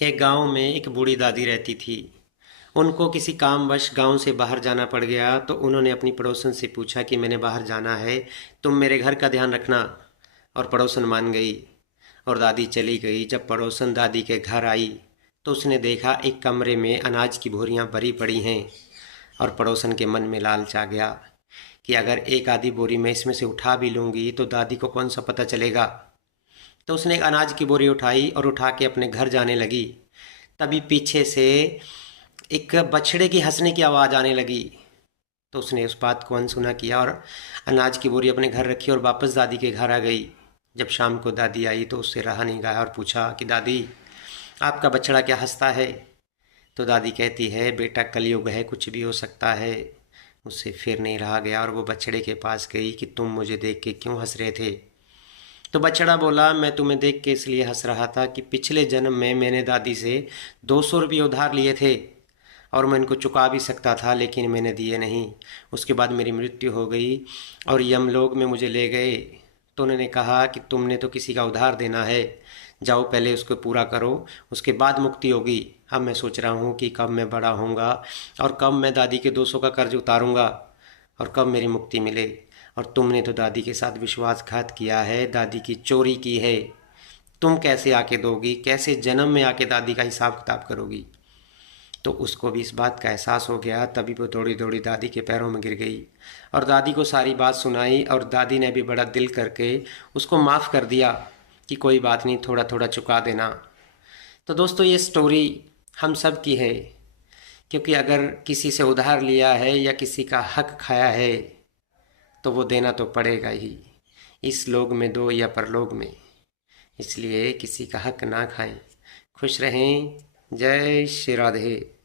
एक गांव में एक बूढ़ी दादी रहती थी। उनको किसी कामवश गांव से बाहर जाना पड़ गया तो उन्होंने अपनी पड़ोसन से पूछा कि मैंने बाहर जाना है, तुम मेरे घर का ध्यान रखना। और पड़ोसन मान गई और दादी चली गई। जब पड़ोसन दादी के घर आई तो उसने देखा एक कमरे में अनाज की बोरियां भरी पड़ी हैं। और पड़ोसन के मन में लालच आ गया कि अगर एक आधी बोरी मैं इसमें से उठा भी लूँगी तो दादी को कौन सा पता चलेगा। तो उसने एक अनाज की बोरी उठाई और उठा के अपने घर जाने लगी। तभी पीछे से एक बछड़े की हंसने की आवाज़ आने लगी। तो उसने उस बात को अनसुना किया और अनाज की बोरी अपने घर रखी और वापस दादी के घर आ गई। जब शाम को दादी आई तो उससे रहा नहीं गया और पूछा कि दादी, आपका बछड़ा क्या हंसता है। तो दादी कहती है, बेटा कलयुग है, कुछ भी हो सकता है। उससे फिर नहीं रहा गया और वो बछड़े के पास गई कि तुम मुझे देख के क्यों हंस रहे थे। तो बछड़ा बोला, मैं तुम्हें देख के इसलिए हंस रहा था कि पिछले जन्म में मैंने दादी से 200 रुपये उधार लिए थे और मैं इनको चुका भी सकता था, लेकिन मैंने दिए नहीं। उसके बाद मेरी मृत्यु हो गई और यमलोक में मुझे ले गए। तो उन्होंने कहा कि तुमने तो किसी का उधार देना है, जाओ पहले उसको पूरा करो, उसके बाद मुक्ति होगी। अब मैं सोच रहा हूँ कि कब मैं बड़ा होऊंगा और कब मैं दादी के 200 का कर्ज उतारूंगा और कब मेरी मुक्ति मिले। और तुमने तो दादी के साथ विश्वासघात किया है, दादी की चोरी की है। तुम कैसे आके दोगी, कैसे जन्म में आके दादी का हिसाब किताब करोगी। तो उसको भी इस बात का एहसास हो गया। तभी वो दौड़ी दौड़ी दादी के पैरों में गिर गई और दादी को सारी बात सुनाई। और दादी ने भी बड़ा दिल करके उसको माफ़ कर दिया कि कोई बात नहीं, थोड़ा थोड़ा चुका देना। तो दोस्तों, ये स्टोरी हम सब की है, क्योंकि अगर किसी से उधार लिया है या किसी का हक खाया है तो वो देना तो पड़ेगा ही, इस लोक में दो या परलोक में। इसलिए किसी का हक ना खाएं। खुश रहें। जय श्री राधे।